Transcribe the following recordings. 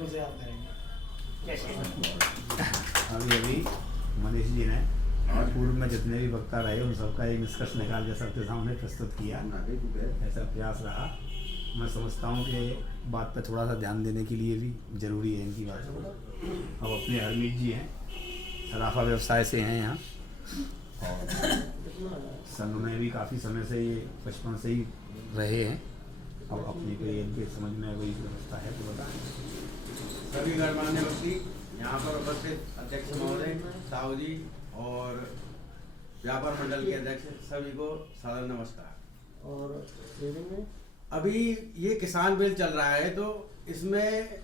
शब्दों से याद करेंगे? अभी अभी मनीष जी ने पूर्व में जितने भी वक्ता रहे उन सबका एक निष्कर्ष निकाल के सबके सामने प्रस्तुत किया। ऐसा प्रयास रहा। मैं समझता हूँ कि बात पर थोड़ा सा ध्यान देने के लिए भी ज़रूरी है इनकी बात को। अब अपने हरमीत जी हैं, सराफा व्यवसाय से हैं यहाँ, और संघ में भी काफ़ी समय से ये बचपन से ही रहे हैं। अब अपनी कोई इनके समझ में कोई व्यवस्था है तो बताएं। सभी गणमान्य व्यक्ति, यहाँ पर उपस्थित अध्यक्ष महोदय, साहू जी और व्यापार मंडल के अध्यक्ष, सभी को सादर नमस्कार। और अभी ये किसान बिल चल रहा है, तो इसमें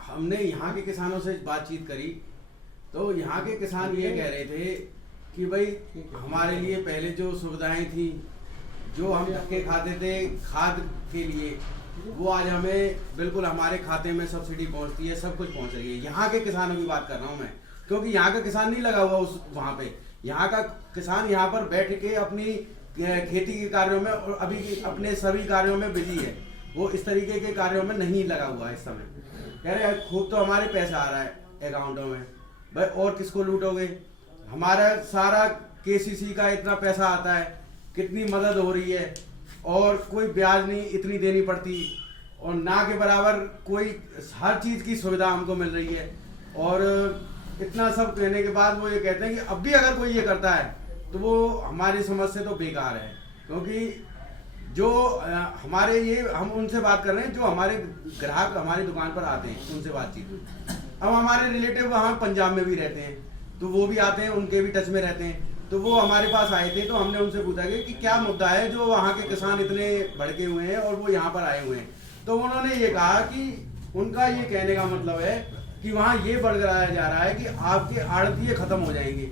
हमने यहाँ के किसानों से बातचीत करी, तो यहाँ के किसान ये कह रहे थे कि भाई हमारे लिए पहले जो सुविधाएं थी, जो हम धक्के खाते थे खाद के लिए, वो आज हमें बिल्कुल हमारे खाते में सब्सिडी पहुंचती है, सब कुछ पहुंच रही है। यहाँ के किसानों की बात कर रहा हूँ मैं, क्योंकि यहाँ का किसान नहीं लगा हुआ उस वहाँ पे। यहाँ का किसान यहाँ पर बैठ के अपनी खेती के कार्यों में और अभी अपने सभी कार्यों में बिजी है, वो इस तरीके के कार्यों में नहीं लगा हुआ है इस समय। कह रहे खूब तो हमारे पैसा आ रहा है अकाउंटों में, भाई और किसको लूटोगे? हमारा सारा केसीसी का इतना पैसा आता है, कितनी मदद हो रही है, और कोई ब्याज नहीं इतनी देनी पड़ती, और ना के बराबर कोई हर चीज़ की सुविधा हमको मिल रही है। और इतना सब कहने के बाद वो ये कहते हैं कि अब भी अगर कोई ये करता है तो वो हमारी समझ से तो बेकार है, क्योंकि जो हमारे ये हम उनसे बात कर रहे हैं जो हमारे ग्राहक हमारी दुकान पर आते हैं, उनसे बातचीत। अब हमारे रिलेटिव वहाँ पंजाब में भी रहते हैं, तो वो भी आते हैं, उनके भी टच में रहते हैं, तो वो हमारे पास आए थे, तो हमने उनसे पूछा कि क्या मुद्दा है जो वहाँ के किसान इतने भड़के हुए हैं और वो यहाँ पर आए हुए हैं। तो उन्होंने ये कहा कि उनका ये कहने का मतलब है कि वहाँ ये बढ़ाया जा रहा है कि आपके आड़तिये खत्म हो जाएंगे।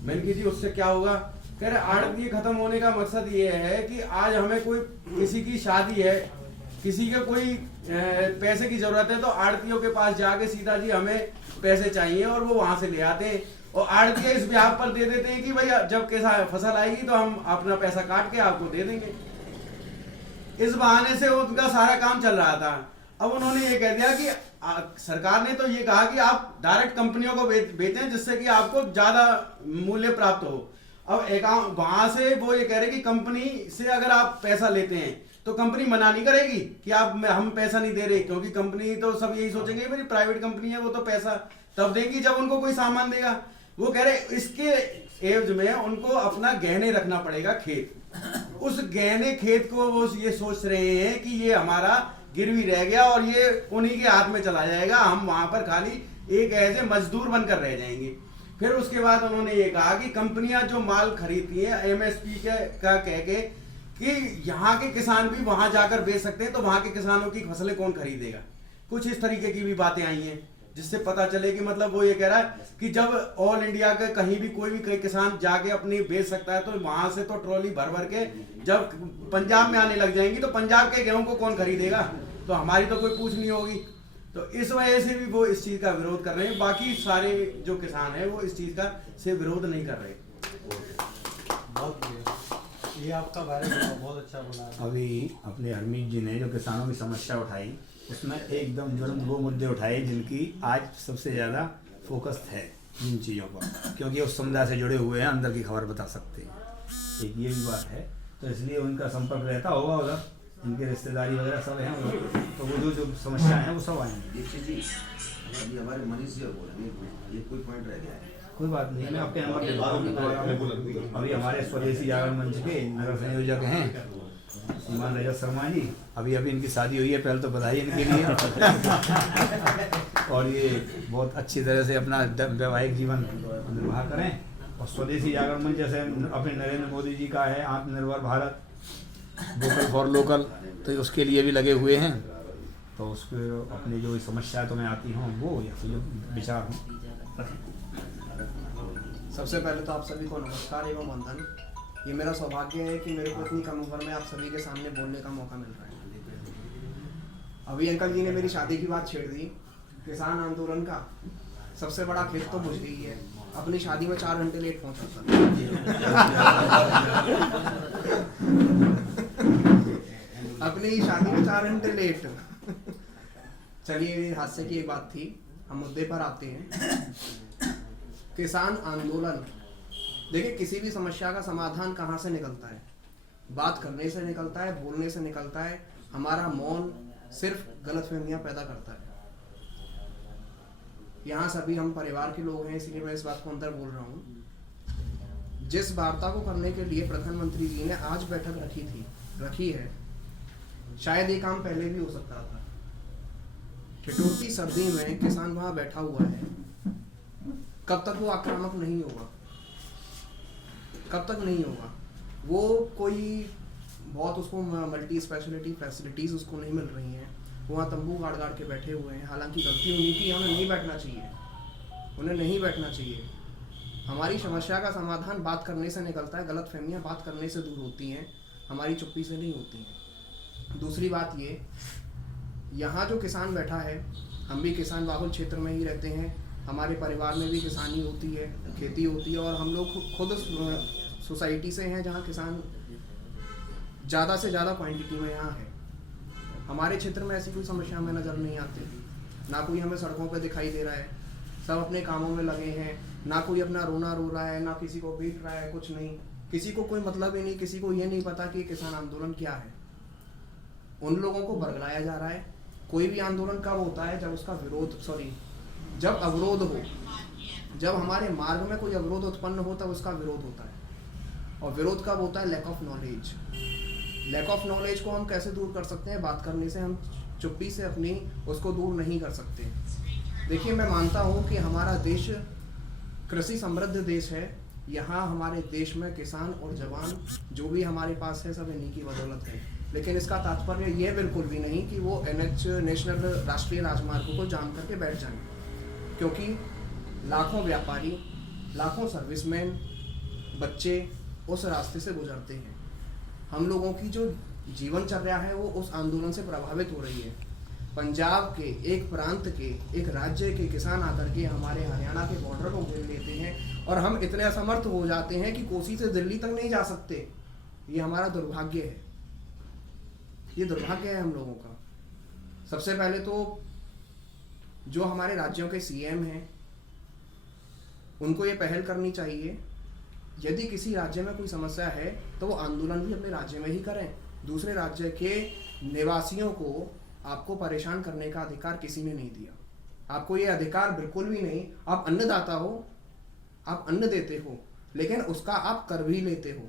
मैंने कहा जी उससे क्या होगा? कह रहे आड़तिये खत्म होने का मकसद ये है कि आज हमें कोई किसी की शादी है, किसी के कोई पैसे की जरूरत है, तो आड़तियों के पास जाके सीधा जी हमें पैसे चाहिए, और वो वहाँ से ले आते हैं, और आड़तिया इस ब्याह पर दे देते हैं कि भैया जब कैसा फसल आएगी तो हम अपना पैसा काट के आपको दे देंगे। इस बहाने से उनका सारा काम चल रहा था। अब उन्होंने ये कह दिया कि सरकार ने तो ये कहा कि आप डायरेक्ट कंपनियों को बेचें जिससे कि आपको ज्यादा मूल्य प्राप्त हो। अब अकाउंट वहां से वो ये कह रहे कि कंपनी से अगर आप पैसा लेते हैं तो कंपनी मना नहीं करेगी कि आप हम पैसा नहीं दे रहे, क्योंकि कंपनी तो सब यही सोचेंगे मेरी प्राइवेट कंपनी है, वो तो पैसा तब देगी जब उनको कोई सामान देगा। वो कह रहे इसके एवज में उनको अपना गहने रखना पड़ेगा खेत, उस गहने खेत को वो ये सोच रहे हैं कि ये हमारा गिरवी रह गया और ये उन्हीं के हाथ में चला जाएगा, हम वहां पर खाली एक ऐसे मजदूर बनकर रह जाएंगे। फिर उसके बाद उन्होंने ये कहा कि कंपनियां जो माल खरीदती हैं एमएसपी का कह के कि यहाँ के किसान भी वहां जाकर बेच सकते हैं, तो वहां के किसानों की फसलें कौन खरीदेगा? कुछ इस तरीके की भी बातें आई हैं, जिससे पता चले कि मतलब वो ये कह रहा है कि जब ऑल इंडिया के कहीं भी कोई किसान जाके अपनी बेच सकता है, तो वहां से तो ट्रॉली भर भर के जब पंजाब में आने लग जाएंगी तो पंजाब के गेहूं को कौन खरीदेगा? तो हमारी तो कोई पूछ नहीं होगी। तो इस वजह से भी वो इस चीज का विरोध कर रहे हैं। बाकी सारे जो किसान हैं वो इस चीज का से विरोध नहीं कर रहे। ये आपका वायरस बहुत अच्छा बोला। अभी अपने हरमीत जी ने जो किसानों की समस्या उठाई, उसमें एकदम ज्वलंत वो मुद्दे उठाए जिनकी आज सबसे ज़्यादा फोकस है इन चीज़ों पर, क्योंकि उस समुदाय से जुड़े हुए हैं, अंदर की खबर बता सकते हैं। एक ये भी बात है, तो इसलिए उनका संपर्क रहता होगा उधर, इनके रिश्तेदारी वगैरह सब हैं उधर, तो वो जो समस्याएं हैं वो सब आएंगी। दीक्षित जी, अभी हमारे मनीष जी बोलेंगे, ये कोई पॉइंट रह गया है? कोई बात नहीं, मैं आपके नंबर दे। अभी हमारे स्वदेशी जागरण मंच के नगर संयोजक हैं श्रीमान रजत शर्मा जी, अभी इनकी शादी हुई है, पहले तो बधाई इनके लिए। और ये बहुत अच्छी तरह से अपना वैवाहिक जीवन निर्वाह करें। और स्वदेशी जागरण मंच जैसे अपने नरेंद्र मोदी जी का है आत्मनिर्भर भारत, वोकल फॉर लोकल, तो उसके लिए भी लगे हुए हैं। तो उसको अपनी जो समस्या तुम्हें आती हों वो या फिर विचार हों। सबसे पहले तो आप सभी को नमस्कार एवं वंदन। ये मेरा सौभाग्य है कि मेरे को इतनी कम उम्र में आप सभी के सामने बोलने का मौका मिल रहा है। अभी अंकल जी ने मेरी शादी की बात छेड़ दी। किसान आंदोलन का सबसे बड़ा खेत तो मुझे ही है। अपनी शादी में 4 घंटे लेट पहुंचा था। अपनी शादी में 4 घंटे लेट चलिए हादसे की एक बात थी, हम मुद्दे पर आते हैं। किसान आंदोलन, देखिए किसी भी समस्या का समाधान कहाँ से निकलता है? बात करने से निकलता है, बोलने से निकलता है। हमारा मौन सिर्फ गलतफहमियां पैदा करता है। यहाँ सभी हम परिवार के लोग हैं, इसलिए मैं इस बात को अंदर बोल रहा हूँ। जिस वार्ता को करने के लिए प्रधानमंत्री जी ने आज बैठक रखी है, शायद ये काम पहले भी हो सकता था। ठिठुरती सर्दी में किसान वहां बैठा हुआ है, कब तक वो आक्रामक नहीं होगा? कब तक नहीं होगा? वो कोई बहुत उसको मल्टी स्पेशलिटी फैसिलिटीज उसको नहीं मिल रही हैं, वहाँ तंबू गाड़ गाड़ के बैठे हुए हैं। हालांकि गलती उन्हीं की है, उन्हें नहीं बैठना चाहिए, उन्हें नहीं बैठना चाहिए। हमारी समस्या का समाधान बात करने से निकलता है, गलतफहमियां बात करने से दूर होती हैं, हमारी चुप्पी से नहीं होती हैं। दूसरी बात ये, यहाँ जो किसान बैठा है, हम भी किसान बाहुल क्षेत्र में ही रहते हैं, हमारे परिवार में भी किसानी होती है, खेती होती है, और हम लोग खुद सोसाइटी से हैं जहाँ किसान ज़्यादा से ज़्यादा क्वांटिटी में यहाँ है। हमारे क्षेत्र में ऐसी कोई समस्या हमें नज़र नहीं आती, ना कोई हमें सड़कों पे दिखाई दे रहा है, सब अपने कामों में लगे हैं, ना कोई अपना रोना रो रहा है, ना किसी को पीट रहा है, कुछ नहीं, किसी को कोई मतलब ही नहीं, किसी को ये नहीं पता कि किसान आंदोलन क्या है। उन लोगों को बरगलाया जा रहा है। कोई भी आंदोलन कब होता है? जब उसका जब अवरोध हो, जब हमारे मार्ग में कोई अवरोध उत्पन्न हो तब उसका विरोध होता है। और विरोध कब होता है? Lack of knowledge. Lack of knowledge को हम कैसे दूर कर सकते हैं? बात करने से हम चुप्पी से अपनी उसको दूर नहीं कर सकते। देखिए, मैं मानता हूँ कि हमारा देश कृषि समृद्ध देश है। यहाँ हमारे देश में किसान और जवान जो भी हमारे पास है सब इन्हीं की बदौलत है। लेकिन इसका तात्पर्य ये बिल्कुल भी नहीं कि वो NH नेशनल राष्ट्रीय राजमार्गों को जाम करके बैठ जाएं, क्योंकि लाखों व्यापारी, लाखों सर्विसमैन, बच्चे उस रास्ते से गुजरते हैं। हम लोगों की जो जीवनचर्या है वो उस आंदोलन से प्रभावित हो रही है। पंजाब के एक प्रांत के, एक राज्य के किसान आकर के हमारे हरियाणा के बॉर्डर को घेर लेते हैं और हम इतने असमर्थ हो जाते हैं कि कोसी से दिल्ली तक नहीं जा सकते। ये हमारा दुर्भाग्य है, ये दुर्भाग्य है हम लोगों का। सबसे पहले तो जो हमारे राज्यों के CM हैं उनको ये पहल करनी चाहिए, यदि किसी राज्य में कोई समस्या है तो वो आंदोलन भी अपने राज्य में ही करें। दूसरे राज्य के निवासियों को आपको परेशान करने का अधिकार किसी ने नहीं दिया, आपको ये अधिकार बिल्कुल भी नहीं। आप अन्नदाता हो, आप अन्न देते हो, लेकिन उसका आप कर भी लेते हो,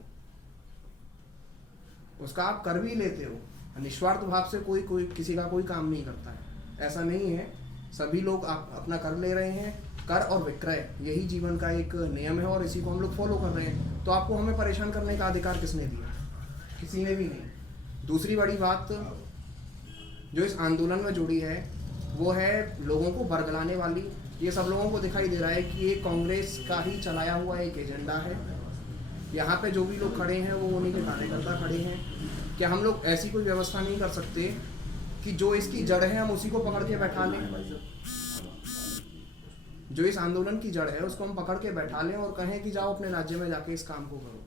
उसका आप कर भी लेते हो। निस्वार्थ भाव से कोई किसी का कोई काम नहीं करता है, ऐसा नहीं है। सभी लोग अपना कर ले रहे हैं। कर और विक्रय यही जीवन का एक नियम है और इसी को हम लोग फॉलो कर रहे हैं। तो आपको हमें परेशान करने का अधिकार किसने दिया? किसी ने भी नहीं। दूसरी बड़ी बात जो इस आंदोलन में जुड़ी है वो है लोगों को बरगलाने वाली। ये सब लोगों को दिखाई दे रहा है कि ये कांग्रेस का ही चलाया हुआ एक एजेंडा है। यहाँ पे जो भी लोग खड़े हैं वो उन्हीं के कार्यकर्ता खड़े हैं। क्या हम लोग ऐसी कोई व्यवस्था नहीं कर सकते कि जो इसकी जड़ है हम उसी को पकड़ के बैठा लें? जो इस आंदोलन की जड़ है उसको हम पकड़ के बैठा लें और कहें कि जाओ अपने राज्य में जाके इस काम को करो।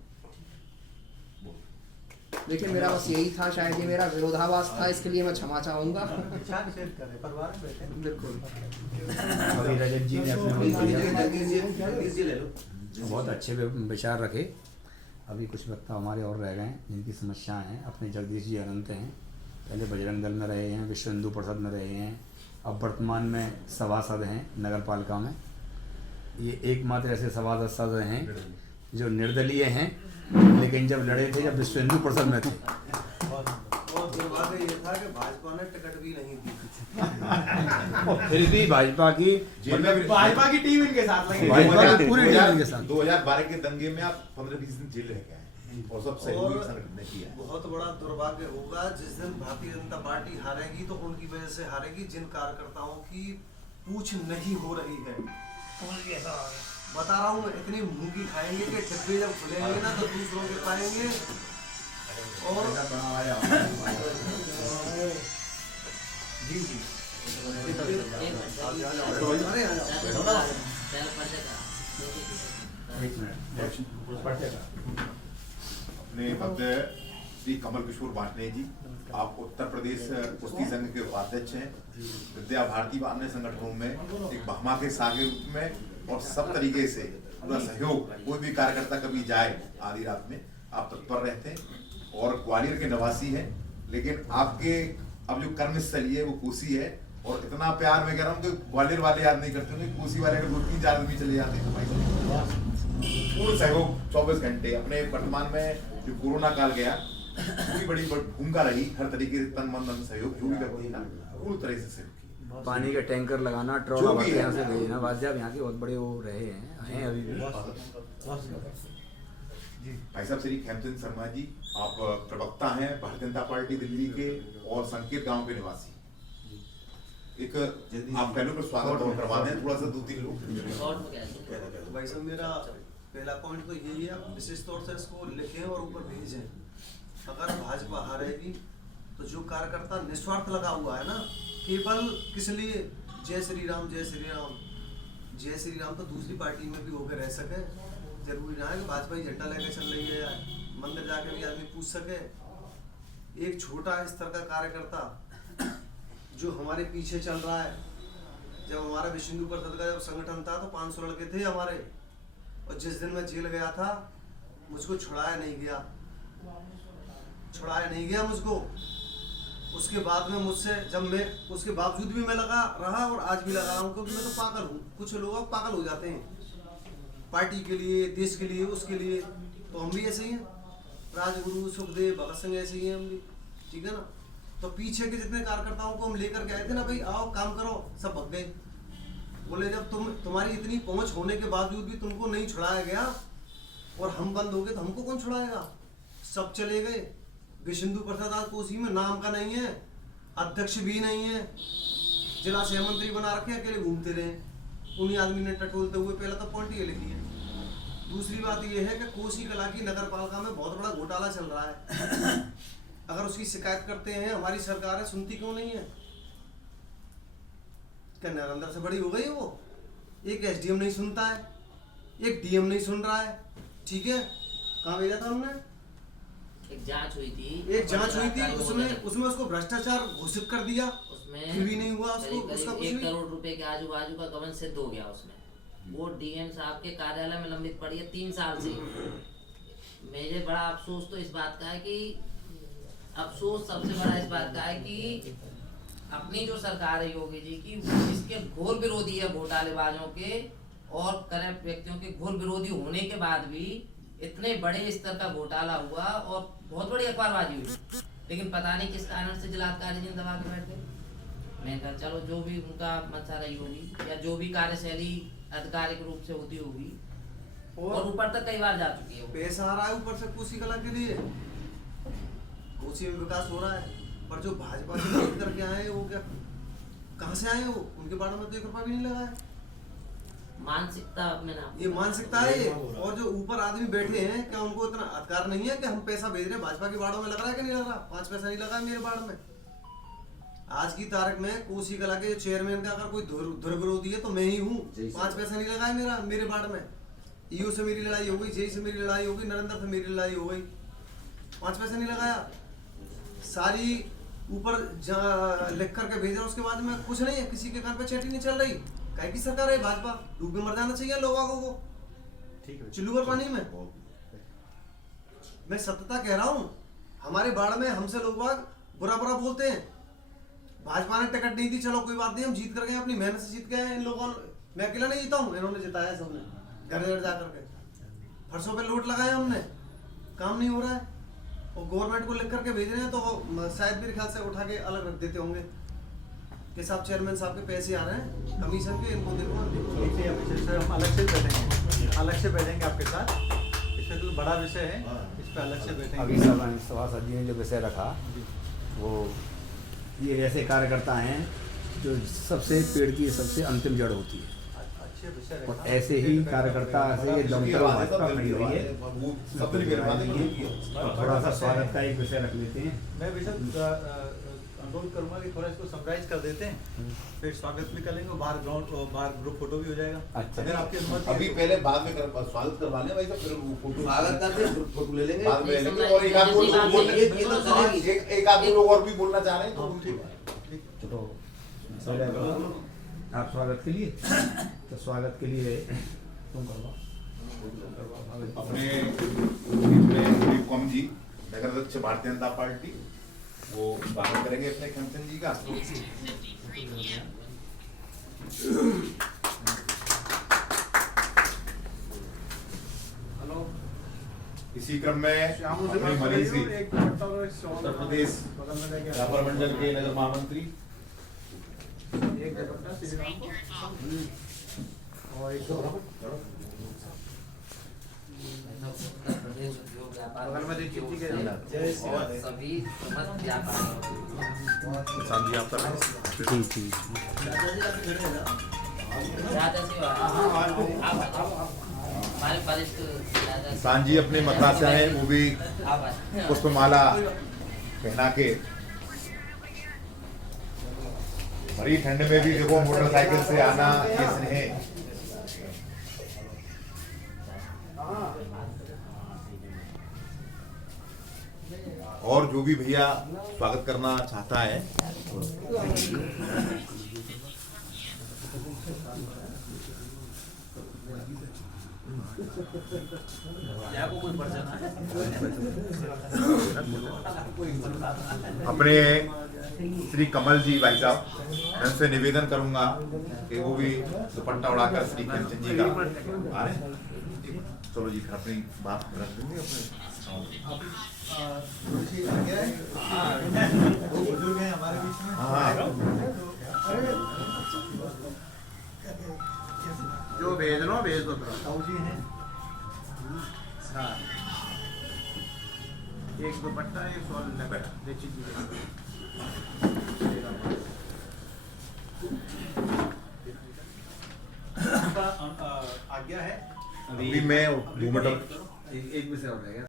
लेकिन मेरा बस यही था, शायद ये मेरा विरोधाभास था, इसके लिए मैं क्षमा चाहूंगा। बिल्कुल। अभी रजत जी ने अपने बहुत अच्छे विचार रखे। अभी कुछ वक्ता हमारे और रह गए हैं जिनकी समस्याएं हैं। अपने जगदीश जी अनंत हैं, पहले बजरंग दल में रहे हैं, विश्व हिंदू परिषद में रहे हैं, अब वर्तमान में सभासद हैं नगर पालिका में। ये एकमात्र ऐसे सभासद हैं जो निर्दलीय हैं, लेकिन जब लड़े थे जब विश्व हिंदू परिषद में थे। और दुर्भाग्य ये था कि भाजपा ने टिकट भी नहीं दी। फिर भी भाजपा की टीम इनके साथ लगी, भाजपा की पूरी टीम इनके साथ। 2012 के दंगे में आप 15-20 दिन जेल रह गए हैं और सब सहयोगी संगठन ने किया है। बहुत बड़ा दुर्भाग्य होगा जिस दिन भारतीय जनता पार्टी हारेगी तो उनकी वजह से हारेगी जिन कार्यकर्ताओं की पूछ नहीं हो रही है। बता रहा हूँ, इतनी मूंगी खाएंगे कि डिब्बे जब खुलेंगे ना तो दूसरों के पाएंगे। और जी जी अपने मध्य श्री कमल किशोर वार्ष्णेय जी, आप उत्तर प्रदेश कुश्ती संघ के उपाध्यक्ष हैं। विद्या भारती व अन्य संगठनों में एक बहमा के साग के रूप में और सब तरीके से पूरा सहयोग, कोई भी कार्यकर्ता कभी जाए आधी रात में आप तत्पर रहते हैं। और ग्वालियर के निवासी हैं, लेकिन आपके अब जो कर्मस्थली है वो कोसी है। और इतना प्यार मैं कह रहा हूँ कि ग्वालियर वाले याद नहीं करते होंगे, कोसी वाले अगर 2-3-4 आदमी चले जाते हैं तो भाई पूर्ण सहयोग 24 घंटे। अपने वर्तमान में जो कोरोना काल गया, पूरी बड़ी भूमिका रही, हर तरीके से तन मन धन सहयोग, जो भी व्यक्ति था पूरी तरह से सहयोग किया। पानी के टैंकर लगाना, ट्रॉला भर के यहाँ से भेजना, वाजियाब यहाँ के बहुत बड़े वो रहे हैं अभी भी। भाई साहब श्री खेमचंद शर्मा जी, आप प्रवक्ता हैं भारतीय जनता पार्टी दिल्ली के और संकेत गांव के निवासी। एक आप पहले पर स्वागत और करवा दें थोड़ा सा 2-3 लोग। भाई साहब मेरा पहला पॉइंट तो यही है, विशेष तौर से इसको लिखें और ऊपर भेजें। अगर भाजपा हारेगी तो जो कार्यकर्ता निस्वार्थ लगा हुआ है ना, केवल किस लिए जय श्री राम जय श्री राम जय श्री राम, तो दूसरी पार्टी में भी होकर रह सके। जरूरी ना है कि भाजपा ही झंडा लेकर चल रही है, मंदिर जाकर भी आदमी पूछ सके। एक छोटा स्तर का कार्यकर्ता जो हमारे पीछे चल रहा है, जब हमारा विश्व हिंदू परिषद का जब संगठन था तो 500 लड़के थे हमारे, और जिस दिन मैं जेल गया था मुझको छुड़ाया नहीं गया मुझको। उसके बाद में मुझसे जब मैं उसके बावजूद भी मैं लगा रहा और आज भी लगा रहा हूँ, क्योंकि मैं तो पागल हूँ। कुछ लोग पागल हो जाते हैं पार्टी के लिए, देश के लिए, उसके लिए, तो हम भी ऐसे ही हैं। राजगुरु, सुखदेव, भगत सिंह ऐसे ही हैं हम भी, ठीक है ना। तो पीछे के जितने कार्यकर्ताओं को हम लेकर के आए थे ना, भाई आओ काम करो, सब भग गए। बोले जब तुम्हारी इतनी पहुंच होने के बावजूद भी तुमको नहीं छुड़ाया गया और हम बंद हो गए तो हमको कौन छुड़ाएगा। सब चले गए। विश्व हिंदू परिषद आज कोसी में नाम का नहीं है, अध्यक्ष भी नहीं है, जिला सह मंत्री बना रखे, अकेले घूमते रहे उन्हीं आदमी ने टटोलते हुए। पहला तो पॉइंट ये लिखी है। दूसरी बात ये है कि कोसी कला की नगर पालिका में बहुत बड़ा घोटाला चल रहा है। अगर उसकी शिकायत करते हैं, हमारी सरकार है, सुनती क्यों नहीं है। क्या नरेंद्र से बड़ी हो गई वो? एक एसडीएम नहीं सुनता है, एक डीएम नहीं सुन रहा है, ठीक है। कहाँ भेजा था हमने? एक जांच हुई थी, उसमें उसको भ्रष्टाचार घोषित कर दिया, उसमें फिर भी नहीं हुआ उसको, उसका कुछ 1 नहीं। करोड़ रुपए के आजू बाजू का गबन सिद्ध हो गया उसमें। वो डीएम साहब के कार्यालय में लंबित पड़ी है 3 साल से। मुझे बड़ा अफसोस तो इस बात का है कि सबसे बड़ा इस बात का है कि अपनी जो सरकार है योगी जी की, इसके घोर विरोधी है घोटालेबाजों के और करप्ट व्यक्तियों के घोर विरोधी होने के बाद भी इतने बड़े स्तर का घोटाला हुआ और बहुत बड़ी अखबारबाजी हुई, लेकिन पता नहीं किस कारण से जिलाधिकारी जी दबा के बैठ गए। मैं कहा चलो जो भी उनका मंशा रही होगी या जो भी कार्यशैली आधिकारिक रूप से होती होगी, और ऊपर तक कई बार जा चुकी है। पैसा आ रहा है ऊपर से कोसी कला के लिए, कोसी में विकास हो रहा है, पर जो भाजपा के लोग करके आए वो क्या, कहाँ से आए वो? उनके बारे में तो 1 रुपया भी नहीं लगा है। मानसिकता में ना, ये मानसिकता है ये। और जो ऊपर आदमी बैठे हैं, क्या उनको इतना अधिकार नहीं है कि हम पैसा भेज रहे हैं? भाजपा की बाड़ों में लग रहा है कि नहीं लग रहा? 5 पैसा नहीं लगा है मेरे बाड़ में। आज की तारीख में कोसी कला के चेयरमैन का अगर कोई धुर विरोधी है तो मैं ही हूँ। 5 पैसा नहीं लगा है मेरे बाड़ में। ईओ से मेरी लड़ाई हो गई, जेई से मेरी लड़ाई हो गई, नरेंद्र से मेरी लड़ाई हो गई, 5 पैसा नहीं लगाया। सारी ऊपर लिख करके भेजा, उसके बाद में कुछ नहीं है, किसी के घर पे चैटी नहीं चल रही। कहीं की सरकार है भाजपा? डूब के मर जाना चाहिए लोगों को ठीक है, चिल्लू भर पानी में। मैं सत्यता कह रहा हूँ, हमारे बाढ़ में हमसे लोग बुरा बोलते हैं। भाजपा ने टिकट नहीं दी, चलो कोई बात नहीं, हम जीत कर गए, अपनी मेहनत से जीत गए। इन लोगों मैं अकेला नहीं जीता हूँ, इन्होंने जिताया सबने, घर घर जा करके फरसों पे लूट लगाया हमने, काम नहीं हो रहा है। और गवर्नमेंट को लिख करके भेज रहे हैं तो वो शायद मेरे ख्याल से उठा के अलग रख देते होंगे कि साहब चेयरमैन साहब के पैसे आ रहे हैं कमीशन के, इनको देखो। देखिए अब इस विषय हम अलग से बैठेंगे आपके साथ। इसमें तो बड़ा विषय है, इस पर अलग से बैठेंगे। अभी सभासद जी ने जो विषय रखा, वो ये ऐसे कार्यकर्ता हैं जो सबसे पेड़ की सबसे अंतिम जड़ होती है, अच्छे विषय और ऐसे ही कार्यकर्ता से लंबा भाजपा खड़ी हुई है। और थोड़ा सा स्वागत का एक विषय रख लेते हैं। मैं विषय अनुरोध करूंगा कि थोड़ा इसको समराइज कर देते हैं, फिर स्वागत भी कर लेंगे और बाहर ग्रुप फोटो भी हो जाएगा। अच्छा। अगर आपकी अनुमति है अभी तो। पहले बाद में स्वागत करवा लें भाई, तो फिर वो फोटो स्वागत करते हैं, फोटो ले लेंगे। बाद में ले लेंगे। और एक आध दो लोग बोल ये तो चलेगी। एक आध दो लोग और भी बोलना चाह रहे हैं तो ठीक है। तो आप स्वागत के लिए, तो स्वागत के लिए तुम करवाओ। अपने कॉम जी नगर अध्यक्ष भारतीय जनता पार्टी वो स्वागत करेंगे अपने खेमचंद जी का। इसी क्रम में अपनी मनीष जी उत्तर प्रदेश व्यापार मंडल के नगर महामंत्री एक दुपट्टा श्री राम और एक उत्तर प्रदेश उद्योग व्यापार बगल में देखिए, ठीक है। जय श्री राम। और सभी समस्त व्यापारियों किसान जी आपका जी राजा जी आप हमारे वरिष्ठ राजा किसान जी अपने मतदाता हैं वो भी आप पुष्पमाला पहना के भरी ठंड में भी देखो मोटरसाइकिल से आना ये स्नेह। और जो भी भैया स्वागत करना चाहता है अपने श्री कमल जी भाई साहब, मैं उनसे निवेदन करूंगा कि वो भी दुपट्टा उड़ाकर श्री खेमचंद जी का आ रहे हैं। चलो जी फिर अपनी बात रख देंगे अपने। थोड़ी सी आगे आए। वो बुजुर्ग हैं हमारे बीच में। हाँ जो भेज लो भेज दो। ताऊ जी हैं। हाँ, एक दुपट्टा एक शॉल लगा देखिए जी। आज्ञा है। अभी मैं 2 मिनट एक भी से हो जाएगा।